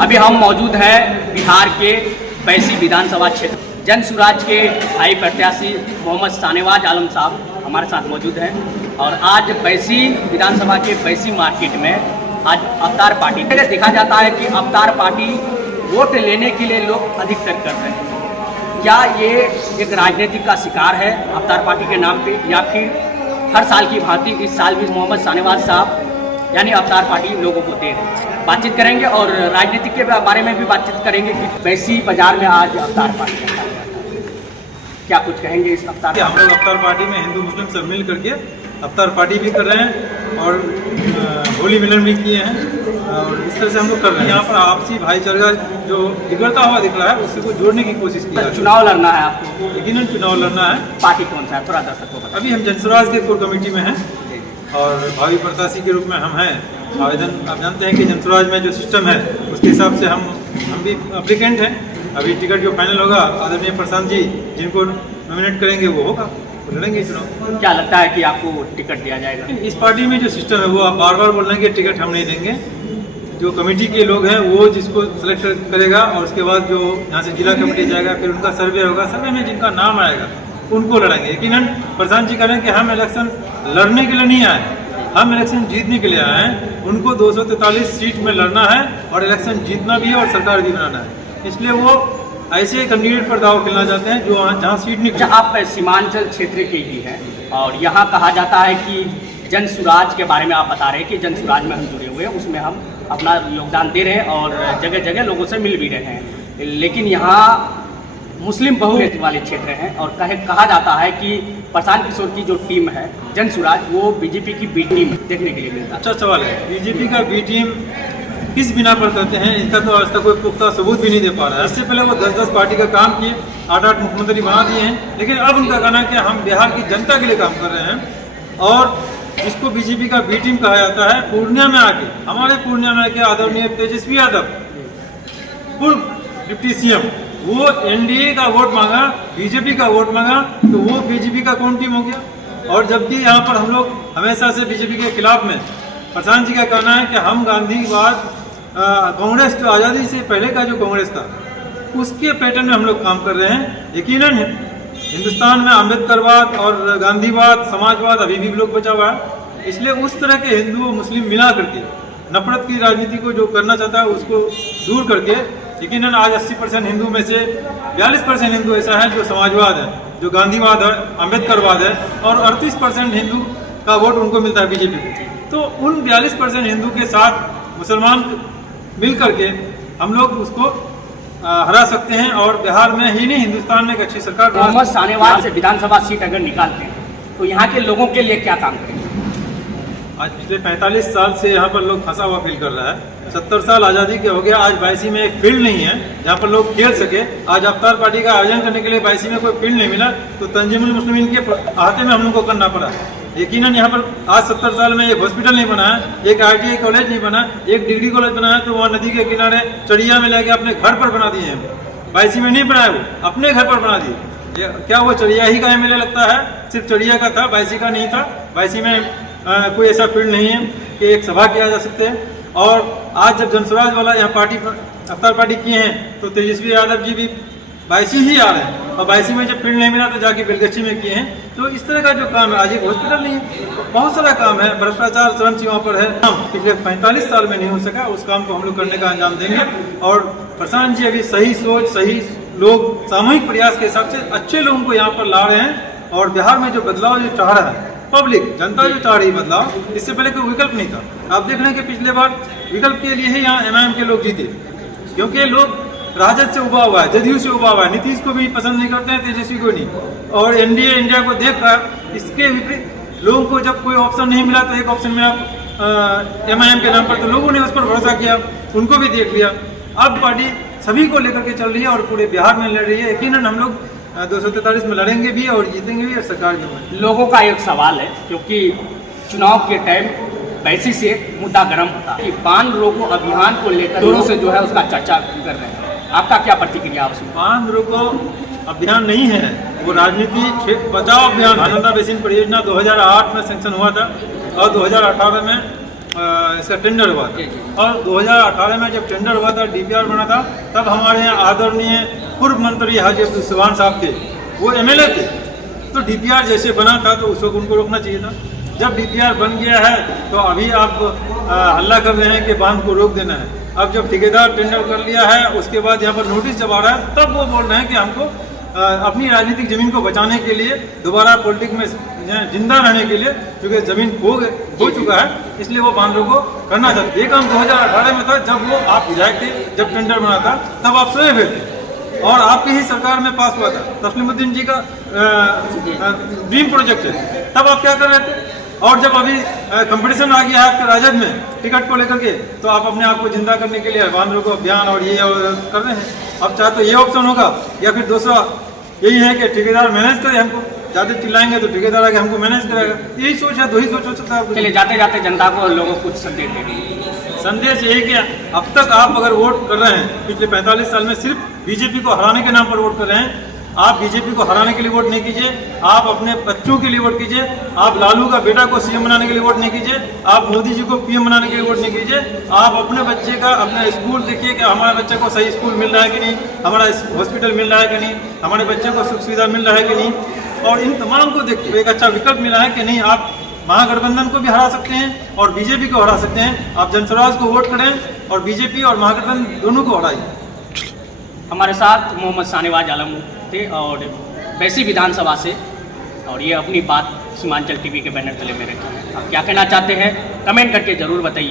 अभी हम मौजूद हैं बिहार के बैसी विधानसभा क्षेत्र। जन सुराज के भाई प्रत्याशी मोहम्मद शाहनवाज आलम साहब हमारे साथ मौजूद हैं और आज बैसी विधानसभा के बैसी मार्केट में आज अवतार पार्टी देखा जाता है कि अवतार पार्टी वोट लेने के लिए लोग अधिकतर कर रहे हैं। क्या ये एक राजनीतिक का शिकार है अवतार पार्टी के नाम पे, या फिर हर साल की भांति इस साल भी मोहम्मद शाहनवाज साहब यानी अवतार पार्टी लोगों को दे रहे हैं? बातचीत करेंगे और राजनीतिक के बारे में भी बातचीत करेंगे कि बैसी बाजार में आज अवतार पार्टी क्या कुछ कहेंगे इस अवतार? हम लोग अवतार पार्टी में हिंदू मुस्लिम सब मिल करके अवतार पार्टी भी कर रहे हैं और होली मिलन भी किए हैं और इस तरह से हम लोग कर रहे हैं। यहाँ पर आपसी भाईचारा जो बिगड़ता हुआ दिख रहा है उससे को जोड़ने की कोशिश की है। चुनाव लड़ना है आपको? यकीनन चुनाव लड़ना है। पार्टी कौन सा है थोड़ा दर्शकों को? अभी हम जनसुराज के कोर कमेटी में हैं और भावी प्रत्याशी के रूप में हम हैं। आवेदन आप जानते हैं कि जनसुराज में जो सिस्टम है उसके हिसाब से हम भी अप्लीकेंट हैं। अभी टिकट जो फाइनल होगा आदरणीय प्रशांत जी जिनको नॉमिनेट करेंगे वो होगा, वो लड़ेंगे चुनाव। क्या लगता है कि आपको टिकट दिया जाएगा? इस पार्टी में जो सिस्टम है वो आप बार बार बोल रहे हैं कि टिकट हम नहीं देंगे। जो कमेटी के लोग हैं वो जिसको सेलेक्ट करेगा और उसके बाद जो यहाँ से जिला कमेटी जाएगा, फिर उनका सर्वे होगा, सर्वे में जिनका नाम आएगा उनको लड़ेंगे। यकीनन प्रशांत जी कह रहे हैं कि हम इलेक्शन लड़ने के लिए नहीं आए, हम इलेक्शन जीतने के लिए आए हैं। उनको 243 सीट में लड़ना है और इलेक्शन जीतना भी है और सरकार भी बनाना है। इसलिए वो ऐसे कैंडिडेट पर दाव खेलना चाहते हैं जो जहाँ सीट नहीं। अच्छा, आप सीमांचल क्षेत्र के ही हैं और यहाँ कहा जाता है कि जन सुराज के बारे में आप बता रहे हैं कि जन सुराज में हम जुड़े हुए हैं, उसमें हम अपना योगदान दे रहे हैं और जगह जगह लोगों से मिल भी रहे हैं। लेकिन यहाँ मुस्लिम बहुल वाले क्षेत्र हैं और कहा जाता है कि प्रशांत किशोर की जो टीम है जन सुराज वो बीजेपी की बी टीम देखने के लिए मिलता है। अच्छा सवाल है, बीजेपी का बी टीम किस बिना पर करते हैं इनका तो आज तक कोई पुख्ता सबूत भी नहीं दे पा रहा है। इससे पहले वो 10-10 पार्टी का काम किए, 8-8 मुख्यमंत्री बना दिए हैं, लेकिन अब उनका कहना है कि हम बिहार की जनता के लिए काम कर रहे हैं। और जिसको बीजेपी का बी टीम कहा जाता है, पूर्णिया में आके हमारे पूर्णिया में आके आदरणीय तेजस्वी यादव पूर्व डिप्टी सीएम वो एनडीए का वोट मांगा, बीजेपी का वोट मांगा, तो वो बीजेपी का कौन टीम हो गया? और जबकि यहाँ पर हम लोग हमेशा से बीजेपी के खिलाफ में, प्रशांत जी का कहना है कि हम गांधीवाद कांग्रेस जो आज़ादी से पहले का जो कांग्रेस था उसके पैटर्न में हम लोग काम कर रहे हैं। यकीनन हिंदुस्तान में अम्बेडकरवाद और गांधीवाद समाजवाद अभी भी लोग बचा हुआ है। इसलिए उस तरह के हिंदू मुस्लिम मिला करके नफरत की राजनीति को जो करना चाहता है उसको दूर करके, यकीनन आज 80% हिंदू में से 42% हिंदू ऐसा है जो समाजवाद है, जो गांधीवाद है, अम्बेडकरवाद है और 38% हिंदू का वोट उनको मिलता है बीजेपी को। तो उन 42% हिंदू के साथ मुसलमान मिल करके हम लोग उसको हरा सकते हैं और बिहार में ही नहीं हिंदुस्तान में एक अच्छी सरकार। मोहम्मद शाहनवाज से विधानसभा सीट अगर निकालते हैं तो यहाँ के लोगों के लिए क्या काम करेंगे? आज पिछले 45 साल से यहाँ पर लोग फंसा हुआ फील कर रहा है। 70 साल आज़ादी के हो गया, आज बैसी में एक फील्ड नहीं है जहाँ पर लोग खेल सके। आज अवतार पार्टी का आयोजन करने के लिए बैसी में कोई फील्ड नहीं मिला तो तंजीमुल मुस्लिमीन के अहाते में हम लोग को करना पड़ा। यकीनन यहाँ पर आज 70 साल में एक हॉस्पिटल नहीं बना है, एक ITI कॉलेज नहीं बना, एक डिग्री कॉलेज बना है तो वहाँ नदी के किनारे चढ़िया में लेके अपने घर पर बना दिए हैं। बैसी में नहीं बनाया, वो अपने घर पर बना दिए। क्या वो चढ़िया ही का MLA लगता है? सिर्फ चढ़िया का था, बैसी का नहीं था। बैसी में कोई ऐसा फील्ड नहीं है कि एक सभा किया जा सकते हैं। और आज जब जनसुराज वाला यहाँ पार्टी अवतार पार्टी किए हैं तो तेजस्वी यादव जी भी बैसी ही आ रहे हैं और बैसी में जब फील्ड नहीं मिला तो जाके बेलगच्छी में किए हैं। तो इस तरह का जो काम है, आज एक हॉस्पिटल नहीं है, बहुत सारा काम है, भ्रष्टाचार चरम सीमा पर है। पिछले 45 साल में नहीं हो सका, उस काम को हम लोग करने का अंजाम देंगे। और प्रशांत जी अभी सही सोच, सही लोग सामूहिक प्रयास के हिसाब से अच्छे लोगों को यहाँ पर ला रहे हैं और बिहार में जो बदलाव जो चाह रहा है पब्लिक जनता जो चाह रही बदलाव, इससे पहले कोई विकल्प नहीं था। आप देख रहे हैं कि पिछले बार विकल्प के लिए ही यहाँ MIM के लोग जीते, क्योंकि लोग राजद से उबा हुआ है, जदयू से उबा हुआ है, नीतीश को भी पसंद नहीं करते हैं, तेजस्वी को नहीं। और एनडीए इंडिया को देख कर इसके विपरीत लोगों को जब कोई ऑप्शन नहीं मिला तो एक ऑप्शन मिला MIM के नाम पर, तो लोगों ने उस पर भरोसा किया, उनको भी देख लिया। अब पार्टी सभी को लेकर के चल रही है और पूरे बिहार में लड़ रही है। यकीनन हम लोग 243 में लड़ेंगे भी और जीतेंगे भी और सरकार भी। लोगों का एक सवाल है, क्योंकि चुनाव के टाइम बैसी से मुद्दा गर्म होता है कि बांध रोको अभियान को लेकर जोरों से जो है उसका चर्चा कर रहे हैं, आपका क्या प्रतिक्रिया है उसमें? बांध रोको अभियान नहीं है, वो राजनीति बचाओ अभियान। महानंदा बेसिन परियोजना 2008 में सैंक्शन हुआ था और 2018 में इसका टेंडर हुआ जी, था। जी। और 2018 में जब टेंडर हुआ था, डीपीआर बना था, तब हमारे यहाँ आदरणीय पूर्व मंत्री हाजी अब्दुल सुभान साहब थे, वो एमएलए थे। तो डीपीआर जैसे बना था तो उस वक्त उनको रोकना चाहिए था। जब डीपीआर बन गया है तो अभी आप हल्ला कर रहे हैं कि बांध को रोक देना है। अब जब ठेकेदार टेंडर कर लिया है, उसके बाद यहाँ पर नोटिस जब आ रहा है, तब वो बोल रहे हैं कि हमको अपनी राजनीतिक जमीन को बचाने के लिए, दोबारा पॉलिटिक्स में जिंदा रहने के लिए, क्योंकि जमीन हो चुका है, इसलिए वो बांधों को करना चाहते। ये काम 2018 में था, जब वो आप विधायक थे, जब टेंडर बना था, तब आप स्वयं हुए थे और आपकी ही सरकार में पास हुआ था। तस्लीमुद्दीन जी का ड्रीम प्रोजेक्ट है, तब आप क्या कर रहे थे? और जब अभी कंपटीशन आ गया है आपके राजद में टिकट को लेकर के, तो आप अपने आप को जिंदा करने के लिए बांध रोको अभियान और ये कर रहे हैं। अब चाहे तो ये ऑप्शन होगा, या फिर दूसरा यही है कि ठेकेदार मैनेज करे हमको। ज़्यादा चिल्लाएंगे तो ठेकेदार आके हमको मैनेज करेगा। यही सोच है, दो ही सोच हो सकता है। चलिए, जाते जाते जनता को लोगों को कुछ संदेश देंगे। संदेश यही कि अब तक आप अगर वोट कर रहे हैं, पिछले 45 साल में सिर्फ बीजेपी को हराने के नाम पर वोट कर रहे हैं। आप बीजेपी को हराने के लिए वोट नहीं कीजिए, आप अपने बच्चों के लिए वोट कीजिए। आप लालू का बेटा को सीएम बनाने के लिए वोट नहीं कीजिए, आप मोदी जी को पीएम बनाने के लिए वोट नहीं कीजिए। आप अपने बच्चे का, अपना स्कूल देखिए कि हमारे बच्चे को सही स्कूल मिल रहा है कि नहीं, हमारा हॉस्पिटल मिल रहा है कि नहीं, हमारे बच्चे को सुख सुविधा मिल रहा है कि नहीं। और इन तमाम को देखिए एक अच्छा विकल्प मिला है कि नहीं, आप महागठबंधन को भी हरा सकते हैं और बीजेपी को हरा सकते हैं। आप जनस्वराज को वोट करें और बीजेपी और महागठबंधन दोनों को हराइए। हमारे साथ मोहम्मद सानेवाज आलम थे और वैसी विधानसभा से, और ये अपनी बात सीमांचल टीवी के बैनर तले में रखी है। आप क्या कहना चाहते हैं, कमेंट करके जरूर बताइए।